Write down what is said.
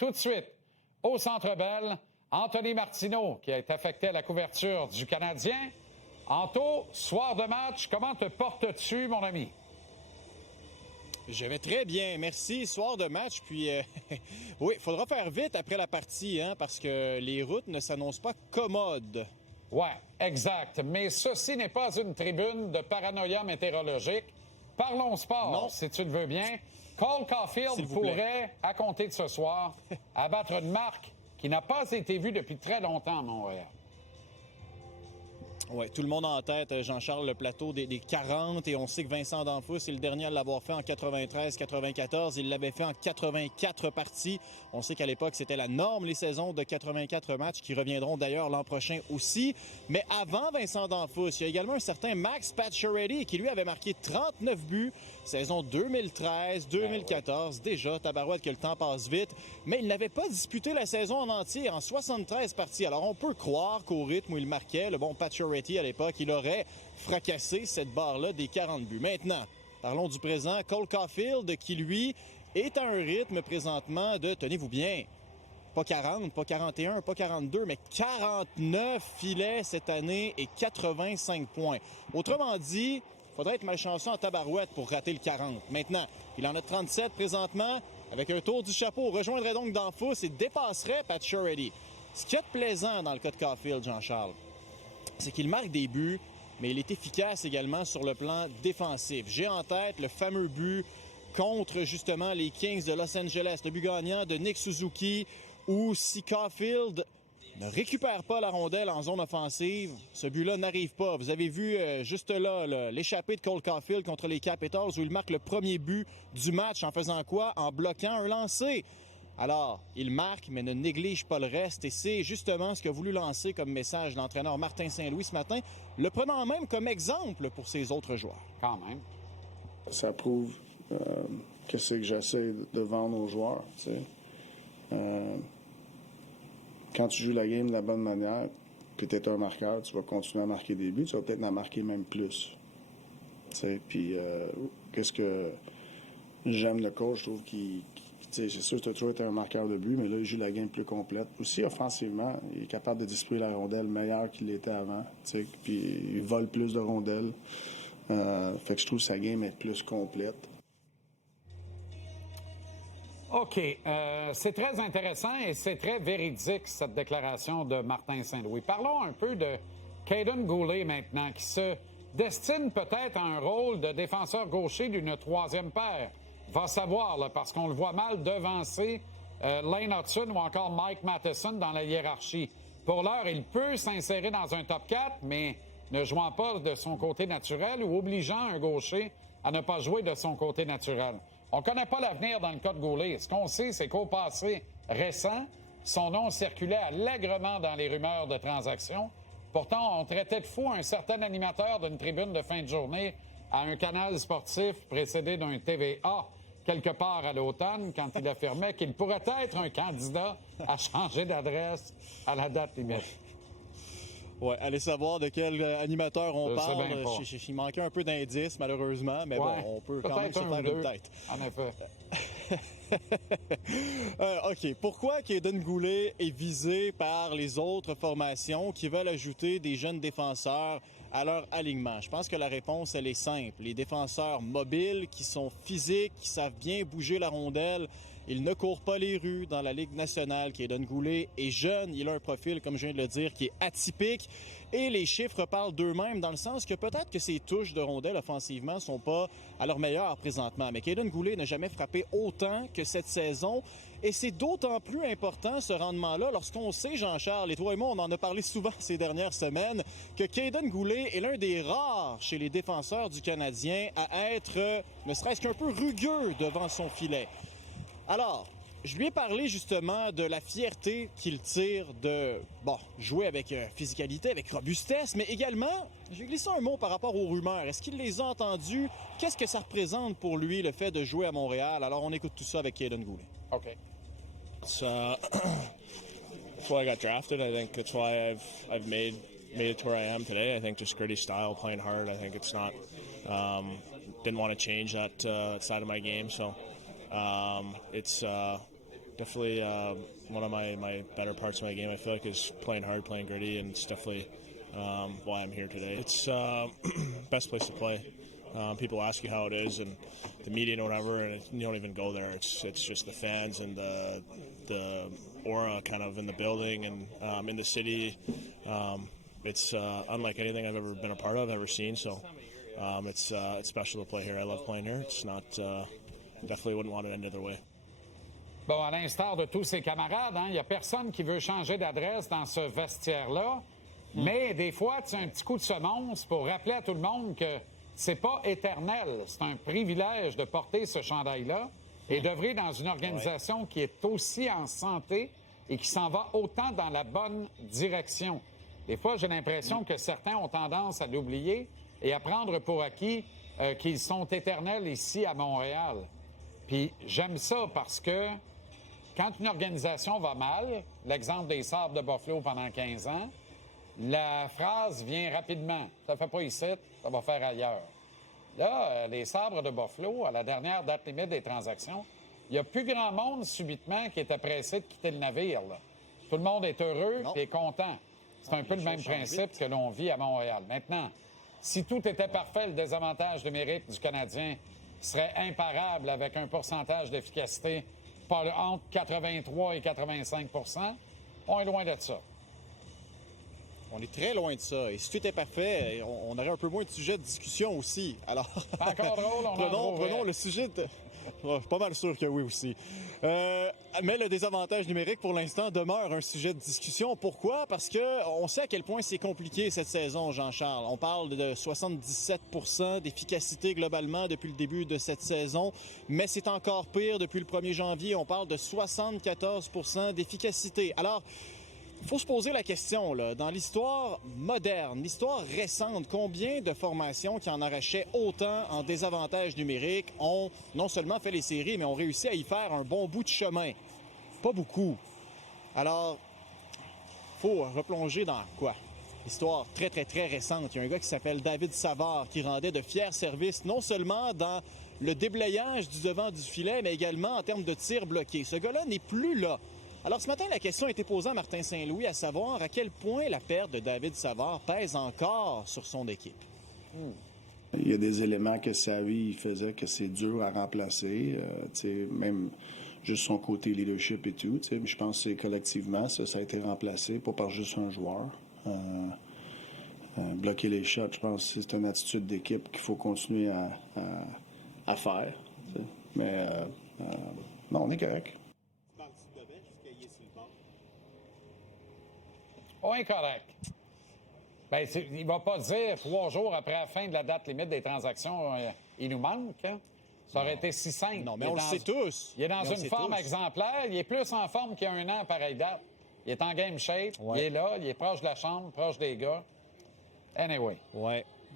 tout de suite au Centre Bell Anthony Martineau, qui est affecté à la couverture du Canadien. Anto, soir de match, comment te portes-tu, mon ami? Je vais très bien, merci. Soir de match, puis oui, il faudra faire vite après la partie, hein, parce que les routes ne s'annoncent pas commodes. Ouais, exact. Mais ceci n'est pas une tribune de paranoïa météorologique. Parlons sport, non. Si tu le veux bien. Cole Caulfield pourrait, à compter de ce soir, abattre une marque qui n'a pas été vue depuis très longtemps à Montréal. Oui, tout le monde en tête, Jean-Charles, le plateau des 40, et on sait que Vincent D'Anfos est le dernier à l'avoir fait en 93-94. Il l'avait fait en 84 parties. On sait qu'à l'époque, c'était la norme, les saisons de 84 matchs, qui reviendront d'ailleurs l'an prochain aussi. Mais avant Vincent D'Anfos, il y a également un certain Max Pacioretty qui, lui, avait marqué 39 buts, saison 2013-2014. Déjà, tabarouette que le temps passe vite. Mais il n'avait pas disputé la saison en entier, en 73 parties. Alors, on peut croire qu'au rythme où il marquait, le bon Pacioretty, à l'époque, il aurait fracassé cette barre-là des 40 buts. Maintenant, parlons du présent. Cole Caulfield, qui, lui, est à un rythme présentement de, tenez-vous bien, pas 40, pas 41, pas 42, mais 49 filets cette année et 85 points. Autrement dit, il faudrait être malchanceux en tabarouette pour rater le 40. Maintenant, il en a 37 présentement. Avec un tour du chapeau, rejoindrait donc D'Anfos et dépasserait Pacioretty. Ce qu'il y a de plaisant dans le cas de Caulfield, Jean-Charles, c'est qu'il marque des buts, mais il est efficace également sur le plan défensif. J'ai en tête le fameux but contre, justement, les Kings de Los Angeles, le but gagnant de Nick Suzuki, où si Caulfield ne récupère pas la rondelle en zone offensive, ce but-là n'arrive pas. Vous avez vu juste là l'échappée de Cole Caulfield contre les Capitals, où il marque le premier but du match en faisant quoi? En bloquant un lancer. Alors, il marque, mais ne néglige pas le reste. Et c'est justement ce qu'a voulu lancer comme message l'entraîneur Martin Saint-Louis ce matin, le prenant même comme exemple pour ses autres joueurs. Quand même. Ça prouve qu'est-ce que j'essaie de vendre aux joueurs. Tu sais. Quand tu joues la game de la bonne manière, puis tu es un marqueur, tu vas continuer à marquer des buts, tu vas peut-être en marquer même plus. Tu sais, puis qu'est-ce que j'aime le coach, je trouve qu'il c'est sûr que tu as toujours été un marqueur de but, mais là, il joue la game plus complète. Aussi, offensivement, il est capable de distribuer la rondelle meilleur qu'il l'était avant. Puis il vole plus de rondelles. Fait que je trouve que sa game est plus complète. OK. C'est très intéressant et c'est très véridique, cette déclaration de Martin Saint-Louis. Parlons un peu de Kaiden Guhle maintenant, qui se destine peut-être à un rôle de défenseur gaucher d'une troisième paire. Va savoir, là, parce qu'on le voit mal devancer Lane Hudson ou encore Mike Matheson dans la hiérarchie. Pour l'heure, il peut s'insérer dans un top 4, mais ne jouant pas de son côté naturel ou obligeant un gaucher à ne pas jouer de son côté naturel. On ne connaît pas l'avenir dans le cas de Guhle. Ce qu'on sait, c'est qu'au passé récent, son nom circulait allègrement dans les rumeurs de transactions. Pourtant, on traitait de fou un certain animateur d'une tribune de fin de journée à un canal sportif précédé d'un TVA quelque part à l'automne quand il affirmait qu'il pourrait être un candidat à changer d'adresse à la date limite. Ouais, allez savoir de quel animateur on parle. Il manquait un peu d'indices, malheureusement, mais bon, on peut quand même se faire une tête. En effet. OK. Pourquoi Kaiden Guhle est visé par les autres formations qui veulent ajouter des jeunes défenseurs à leur alignement? Je pense que la réponse, elle est simple. Les défenseurs mobiles, qui sont physiques, qui savent bien bouger la rondelle, ils ne courent pas les rues dans la Ligue nationale. Kaiden Guhle est jeune, il a un profil, comme je viens de le dire, qui est atypique. Et les chiffres parlent d'eux-mêmes dans le sens que peut-être que ses touches de rondelle offensivement sont pas à leur meilleur présentement. Mais Kaiden Guhle n'a jamais frappé autant que cette saison. Et c'est d'autant plus important, ce rendement-là, lorsqu'on sait, Jean-Charles, et toi et moi, on en a parlé souvent ces dernières semaines, que Kaiden Guhle est l'un des rares chez les défenseurs du Canadien à être, ne serait-ce qu'un peu rugueux devant son filet. Alors, je lui ai parlé justement de la fierté qu'il tire de, jouer avec physicalité, avec robustesse, mais également, j'ai glissé un mot par rapport aux rumeurs. Est-ce qu'il les a entendues? Qu'est-ce que ça représente pour lui, le fait de jouer à Montréal? Alors, on écoute tout ça avec Kaiden Guhle. OK. It's, that's why I got drafted. I think that's why I've made it to where I am today. I think just gritty style, playing hard. I think it's not, didn't want to change that side of my game, so it's definitely one of my better parts of my game. I feel like is playing hard, playing gritty, and it's definitely why I'm here today. It's best place to play. People ask you how it is, and the media and whatever, and you don't even go there. It's just the fans and the aura kind of in the building and in the city. It's unlike anything I've ever been a part of, ever seen. So it's special to play here. I love playing here. It's not definitely wouldn't want it any other way. Bon, à l'instar de tous ses camarades, il n'y a personne qui veut changer d'adresse dans ce vestiaire-là. Mais des fois, tu as un petit coup de semonce pour rappeler à tout le monde que c'est pas éternel. C'est un privilège de porter ce chandail-là et d'œuvrer dans une organisation qui est aussi en santé et qui s'en va autant dans la bonne direction. Des fois, j'ai l'impression que certains ont tendance à l'oublier et à prendre pour acquis qu'ils sont éternels ici à Montréal. Puis j'aime ça parce que quand une organisation va mal, l'exemple des Sabres de Buffalo pendant 15 ans, la phrase vient rapidement. Ça fait pas ici, ça va faire ailleurs. Là, les Sabres de Buffalo, à la dernière date limite des transactions, il n'y a plus grand monde subitement qui était pressé de quitter le navire. Là. Tout le monde est heureux et content. C'est un peu le même principe que l'on vit à Montréal. Maintenant, si tout était parfait, le désavantage numérique du Canadien serait imparable avec un pourcentage d'efficacité entre 83 et 85 %. On est loin de ça. On est très loin de ça. Et si tout était parfait, on aurait un peu moins de sujets de discussion aussi. Alors, encore drôle, on prenons le sujet de... Je suis pas mal sûr que oui aussi. Mais le désavantage numérique, pour l'instant, demeure un sujet de discussion. Pourquoi? Parce que on sait à quel point c'est compliqué cette saison, Jean-Charles. On parle de 77 % d'efficacité globalement depuis le début de cette saison, mais c'est encore pire depuis le 1er janvier. On parle de 74 % d'efficacité. Alors, il faut se poser la question, là, dans l'histoire moderne, l'histoire récente, combien de formations qui en arrachaient autant en désavantage numérique ont non seulement fait les séries, mais ont réussi à y faire un bon bout de chemin? Pas beaucoup. Alors, il faut replonger dans quoi? L'histoire très, très, très récente. Il y a un gars qui s'appelle David Savard qui rendait de fiers services non seulement dans le déblayage du devant du filet, mais également en termes de tirs bloqués. Ce gars-là n'est plus là. Alors, ce matin, la question a été posée à Martin Saint-Louis, à savoir à quel point la perte de David Savard pèse encore sur son équipe. Il y a des éléments que Savy faisait que c'est dur à remplacer, même juste son côté leadership et tout. Je pense que c'est collectivement, ça a été remplacé, pas par juste un joueur. Bloquer les shots, je pense que c'est une attitude d'équipe qu'il faut continuer à faire. T'sais. Mais non, on est correct. On est correct. Bien, il ne va pas dire 3 jours après la fin de la date limite des transactions, il nous manque. Hein? Ça aurait été si simple. Non, mais on le sait tous. Il est dans une forme exemplaire. Il est plus en forme qu'il y a 1 an à pareille date. Il est en game shape. Ouais. Il est là. Il est proche de la chambre, proche des gars. Anyway. Ouais.